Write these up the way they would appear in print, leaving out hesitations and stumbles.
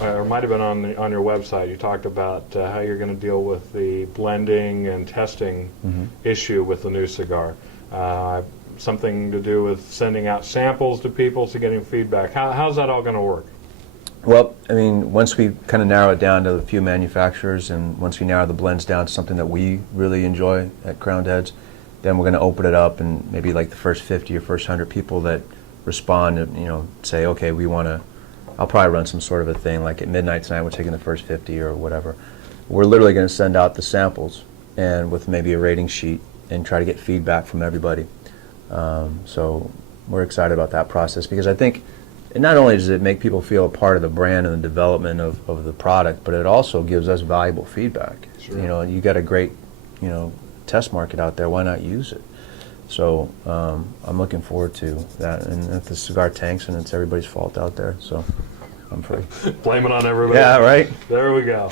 or it might have been on your website. You talked about how you're going to deal with the blending and testing issue with the new cigar. Something to do with sending out samples to people to getting feedback. How's that all going to work? Well, I mean, once we kind of narrow it down to a few manufacturers, and once we narrow the blends down to something that we really enjoy at Crowned Heads, then we're going to open it up, and maybe like the first 50 or first 100 people that respond, and, say, okay, we want to. I'll probably run some sort of a thing like at midnight tonight. We're taking the first 50 or whatever. We're literally going to send out the samples, and with maybe a rating sheet, and try to get feedback from everybody. So we're excited about that process, because I think. And not only does it make people feel a part of the brand and the development of the product, but it also gives us valuable feedback. Sure. You got a great, test market out there. Why not use it? So I'm looking forward to that. And if the cigar tanks, and it's everybody's fault out there, so I'm free. Blame it on everybody. Yeah, right. There we go.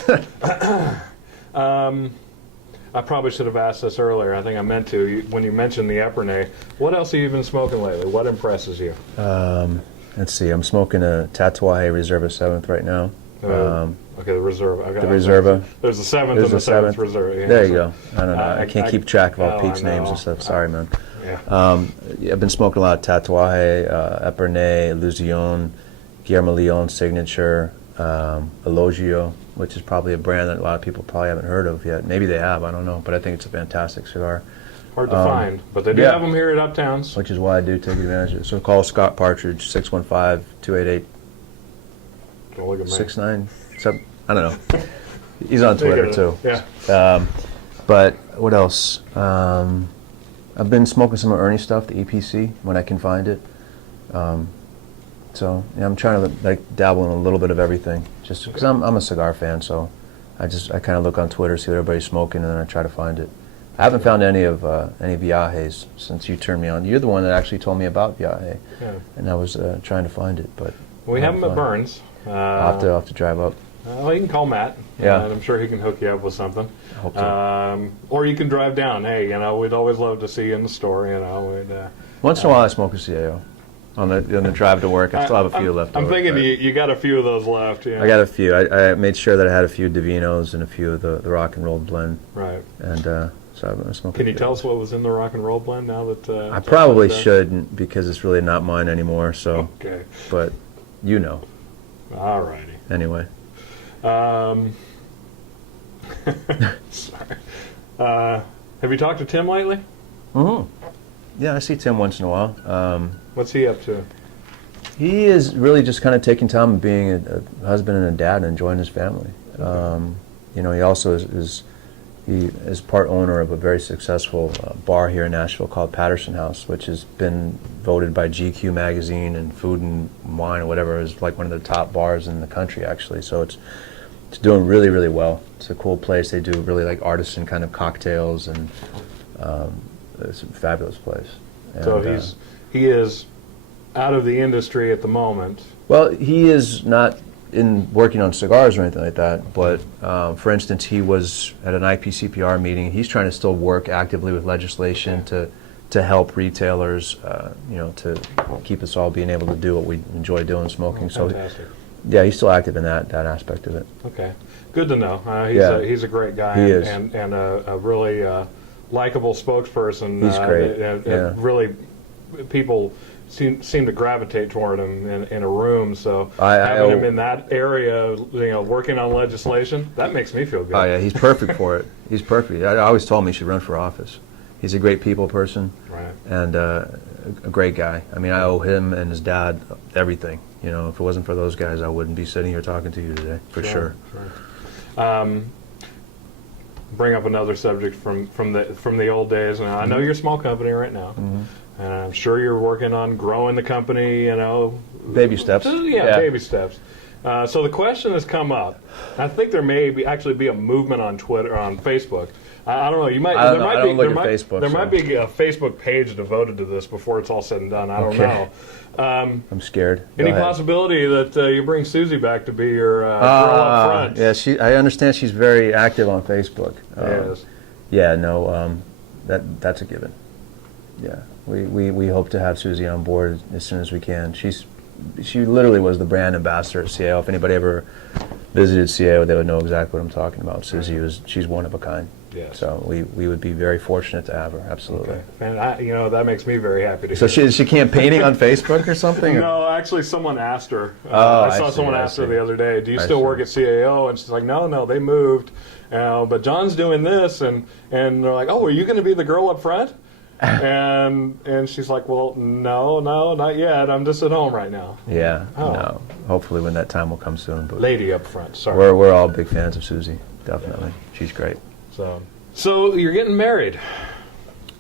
I probably should have asked this earlier. I think I meant to. When you mentioned the Epernay, what else have you been smoking lately? What impresses you? Let's see. I'm smoking a Tatuaje Reserva 7th right now. Okay, the Reserva. The Reserva. There's the 7th and the 7th Reserva. Yeah, there you go. I don't know. I can't keep track of all Pete's names and stuff. Sorry, man. Yeah. I've been smoking a lot of Tatuaje, Epernay, Illusion, Guillermo Leon Signature, Elogio, which is probably a brand that a lot of people probably haven't heard of yet. Maybe they have. I don't know. But I think it's a fantastic cigar. Hard to find, but they do have them here at Uptowns. Which is why I do take advantage of it. So call Scott Partridge, 615-288-69. I don't know. He's on Twitter, too. Yeah. But what else? I've been smoking some of Ernie's stuff, the EPC, when I can find it. So I'm trying to dabble in a little bit of everything, just because I'm a cigar fan. So I kind of look on Twitter, see what everybody's smoking, and then I try to find it. I haven't found any Viajes since you turned me on. You're the one that actually told me about Viaje, and I was trying to find it, but we have them at Burns. I'll have to drive up. Well, you can call Matt. Yeah, and I'm sure he can hook you up with something. I hope so. Or you can drive down. Hey, we'd always love to see you in the store. Once in a while, I smoke a CAO. On the drive to work, I still have a few left. I'm thinking you got a few of those left. Yeah. I got a few. I made sure that I had a few Divinos and a few of the rock and roll blend. Right. And so I've been smoking. Can you tell us what was in the rock and roll blend now that? I probably shouldn't, because it's really not mine anymore. So. Okay. But you know. All righty. Anyway. Sorry. Have you talked to Tim lately? Mm-hmm. Yeah, I see Tim once in a while. What's he up to? He is really just kind of taking time and being a husband and a dad and enjoying his family. He also is part owner of a very successful bar here in Nashville called Patterson House, which has been voted by GQ magazine and Food and Wine or whatever as like one of the top bars in the country, actually. So it's doing really, really well. It's a cool place. They do really like artisan kind of cocktails, and it's a fabulous place. And, so he is out of the industry at the moment. Well, he is not working on cigars or anything like that, but for instance, he was at an IPCPR meeting. He's trying to still work actively with legislation to help retailers, to keep us all being able to do what we enjoy doing, smoking. Fantastic. So, yeah, he's still active in that aspect of it. Okay, good to know. He's a great guy. He is. And a really likable spokesperson. He's great. Really, people seem to gravitate toward him in a room. So having him in that area, working on legislation, that makes me feel good. Oh yeah, he's perfect for it. He's perfect. I always told him he should run for office. He's a great people person, right, and a great guy. I mean, I owe him and his dad everything. If it wasn't for those guys, I wouldn't be sitting here talking to you today, for sure. Bring up another subject from the old days. And I know you're a small company right now, and I'm sure you're working on growing the company. Baby steps. Yeah, baby steps. So the question has come up. I think there may actually be a movement on Twitter, on Facebook. I don't know. You might. I don't look at Facebook. There might be a Facebook page devoted to this before it's all said and done. I don't know. I'm scared. Any possibility that you bring Susie back to be your girl up front? Yeah, I understand she's very active on Facebook. Yes. Yeah, no, that's a given. Yeah, we hope to have Susie on board as soon as we can. She's she literally was the brand ambassador at CAO. If anybody ever visited CAO, they would know exactly what I'm talking about. Susie she's one of a kind. Yes. So we would be very fortunate to have her. Absolutely. Okay. And that makes me very happy to So hear. is she campaigning on Facebook or something? No, actually, someone asked her. I saw see, someone I ask her see. the other day, "Do you I still see. work at CAO?" And she's like, "No, they moved." But John's doing this, and they're like, "Oh, are you going to be the girl up front?" and she's like, "Well, no, not yet. I'm just at home right now." Yeah. Oh. No. Hopefully, when that time will come soon. But Lady up front. Sorry. we're all big fans of Susie. Definitely, she's great. So you're getting married.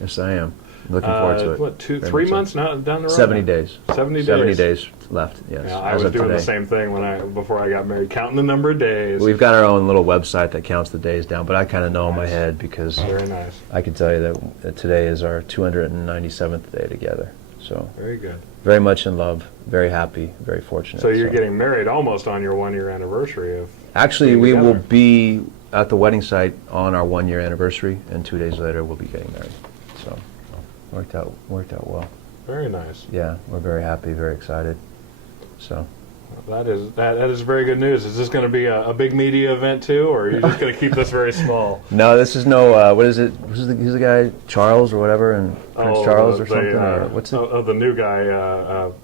Yes, I am. Looking forward to it. What, Very 3 much so. months now down the road? 70 days. 70 days. 70 days left. Yes. Yeah, I as was of doing the today. same thing before I got married, counting the number of days. We've got our own little website that counts the days down, but I kind of know in my head because Very nice. I can tell you that today is our 297th day together. So Very good. very much in love, very happy, very fortunate. So you're getting married almost on your 1 year anniversary of. Actually, being we will together. be at the wedding site on our 1 year anniversary, and 2 days later we'll be getting married. So worked out well. Very nice. Yeah, we're very happy, very excited. So That is very good news. Is this going to be a big media event too, or are you just going to keep this very small? no, this is no. What is it? Who's the guy? Charles or whatever, and Prince Charles or something? Or what's it? Oh, the new guy,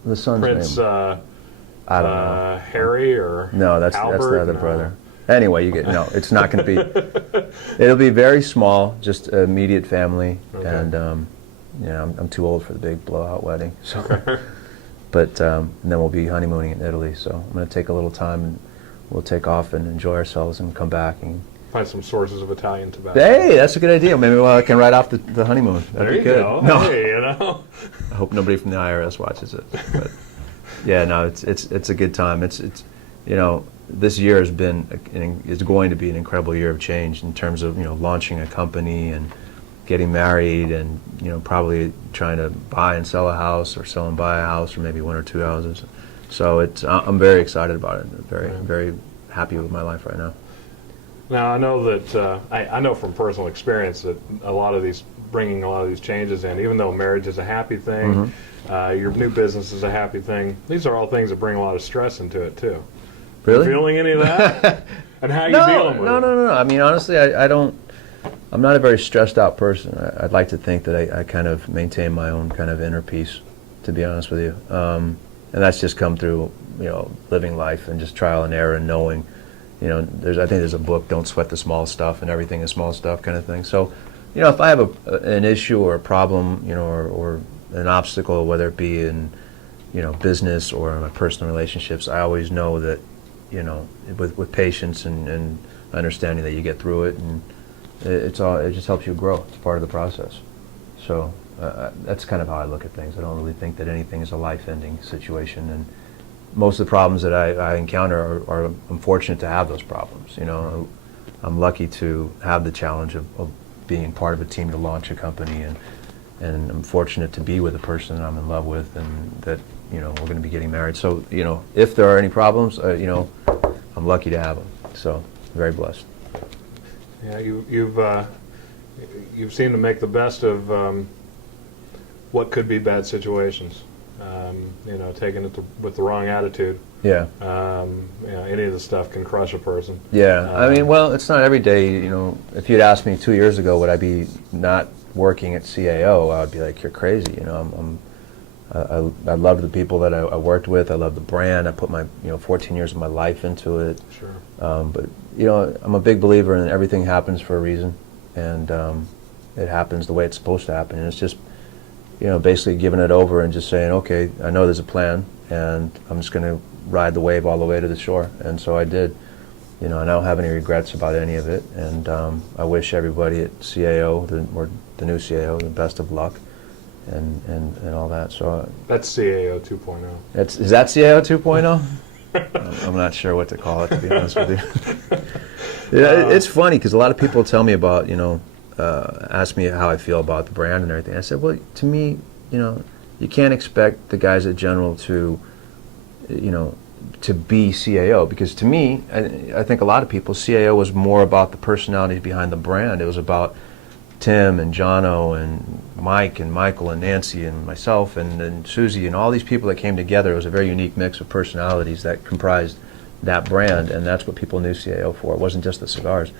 The son's Prince name? I don't know. Harry or No, that's Albert? the other No. brother. Anyway, it's not going to be. It'll be very small, just immediate family, Okay. and I'm too old for the big blowout wedding. So, but and then we'll be honeymooning in Italy. So I'm going to take a little time, and we'll take off and enjoy ourselves, and come back and. Find some sources of Italian tobacco. Hey, that's a good idea. Maybe I can write off the honeymoon. That'd There be you good. go. No, Hey, I hope nobody from the IRS watches it. But yeah, no, it's a good time. It's this year has been is going to be an incredible year of change in terms of launching a company and getting married and probably trying to buy and sell a house or sell and buy a house or maybe one or two houses. So I'm very excited about it. Very happy with my life right now. Now I know that I know from personal experience that bringing a lot of these changes in, even though marriage is a happy thing, your new business is a happy thing. These are all things that bring a lot of stress into it too. Really? You feeling any of that? And how are you dealing with it? No. I mean, honestly, I'm not a very stressed out person. I'd like to think that I kind of maintain my own kind of inner peace, to be honest with you. And that's just come through, living life and just trial and error and knowing, I think there's a book, Don't Sweat the Small Stuff, and everything is small stuff kind of thing. So, if I have an issue or a problem, or an obstacle, whether it be in, business or in my personal relationships, I always know that, with patience and understanding that you get through it, and it just helps you grow. It's part of the process. So that's kind of how I look at things. I don't really think that anything is a life-ending situation, and most of the problems that I encounter are I'm fortunate to have those problems. I'm lucky to have the challenge of being part of a team to launch a company, and I'm fortunate to be with a person I'm in love with, and that we're going to be getting married. So if there are any problems, I'm lucky to have them. So very blessed. Yeah, you've seemed to make the best of what could be bad situations. Taking it with the wrong attitude. Yeah. Any of the stuff can crush a person. Yeah. I mean, well, it's not every day. If you'd asked me 2 years ago, would I be not working at CAO? I would be like, you're crazy. I love the people that I worked with. I love the brand. I put my 14 years of my life into it. Sure. But I'm a big believer in everything happens for a reason, and it happens the way it's supposed to happen. And it's just basically giving it over and just saying, okay, I know there's a plan, and I'm just going to ride the wave all the way to the shore. And so I did. I don't have any regrets about any of it, and I wish everybody at CAO, or the new CAO, the best of luck. And all that. So that's CAO 2.0. Is that CAO 2.0? I'm not sure what to call it, to be honest with you. It's funny because a lot of people tell me about, ask me how I feel about the brand and everything. I said, well, to me, you can't expect the guys at General to be CAO, because to me, I think a lot of people, CAO was more about the personality behind the brand. It was about Tim and Jono and Mike and Michael and Nancy and myself and Susie and all these people that came together. It was a very unique mix of personalities that comprised that brand, and that's what people knew CAO for. It wasn't just the cigars.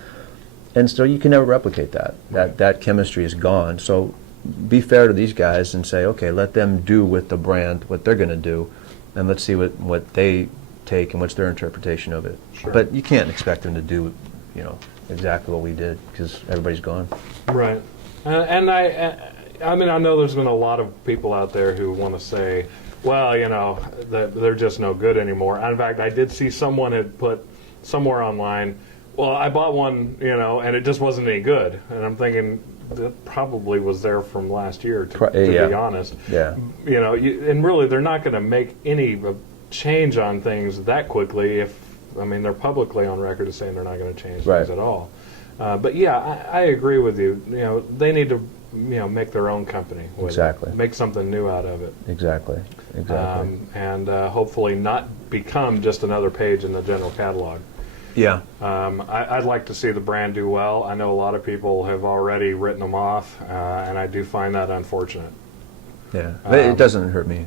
And so you can never replicate that. That chemistry is gone. So be fair to these guys and say, okay, let them do with the brand what they're going to do, and let's see what they take and what's their interpretation of it. Sure. But you can't expect them to do, exactly what we did, because everybody's gone. Right. And I mean, I know there's been a lot of people out there who want to say, well, they're just no good anymore. In fact, I did see someone had put somewhere online, well, I bought one, and it just wasn't any good. And I'm thinking that probably was there from last year, to be honest. Yeah. And really, they're not going to make any change on things that quickly they're publicly on record as saying they're not going to change things at all. But yeah, I agree with you. They need to, make their own company. Exactly. Make something new out of it. Exactly. And hopefully not become just another page in the general catalog. Yeah. I'd like to see the brand do well. I know a lot of people have already written them off, and I do find that unfortunate. Yeah. But it doesn't hurt me.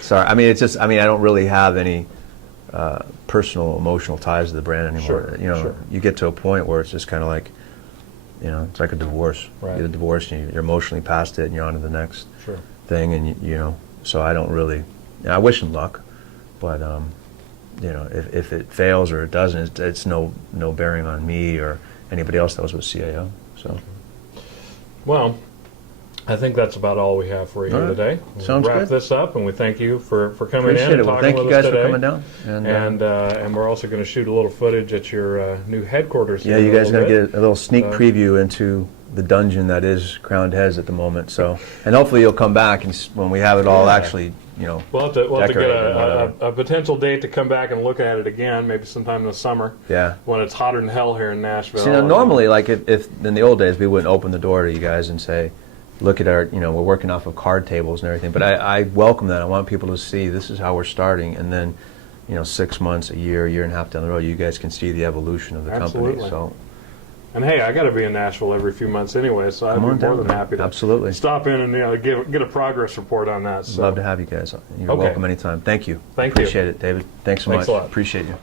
Sorry. I don't really have any personal, emotional ties to the brand anymore. Sure. You get to a point where it's just kind of like, it's like a divorce. Right. You get a divorce and you're emotionally past it and you're on to the next Sure. thing. And, so I don't really, I wish him luck, but, if it fails or it doesn't, it's no bearing on me or anybody else that was with CAO. So. Well, I think that's about all we have for you today. Sounds wrap good. this up, and we thank you for coming Appreciate in and it. Well, talking thank you with guys us today. for coming down. And we're also going to shoot a little footage at your new headquarters. Yeah, you guys are going to get a little sneak preview into the dungeon that is Crowned Heads at the moment. So, and hopefully you'll come back and when we have it all actually, We'll have to get decorated a potential date to come back and look at it again, maybe sometime in the summer. Yeah. When it's hotter than hell here in Nashville. See, now, normally, like if in the old days, we wouldn't open the door to you guys and say, look at our, we're working off of card tables and everything. But I welcome that. I want people to see this is how we're starting, and then, 6 months, a year and a half down the road, you guys can see the evolution of the company. So. And hey, I got to be in Nashville every few months anyway, so I'd be more than happy to stop in and get a progress report on that. So. Love to have you guys. You're welcome anytime. Thank you. Thank you. Appreciate it, David. Thanks so much. A lot. Appreciate you.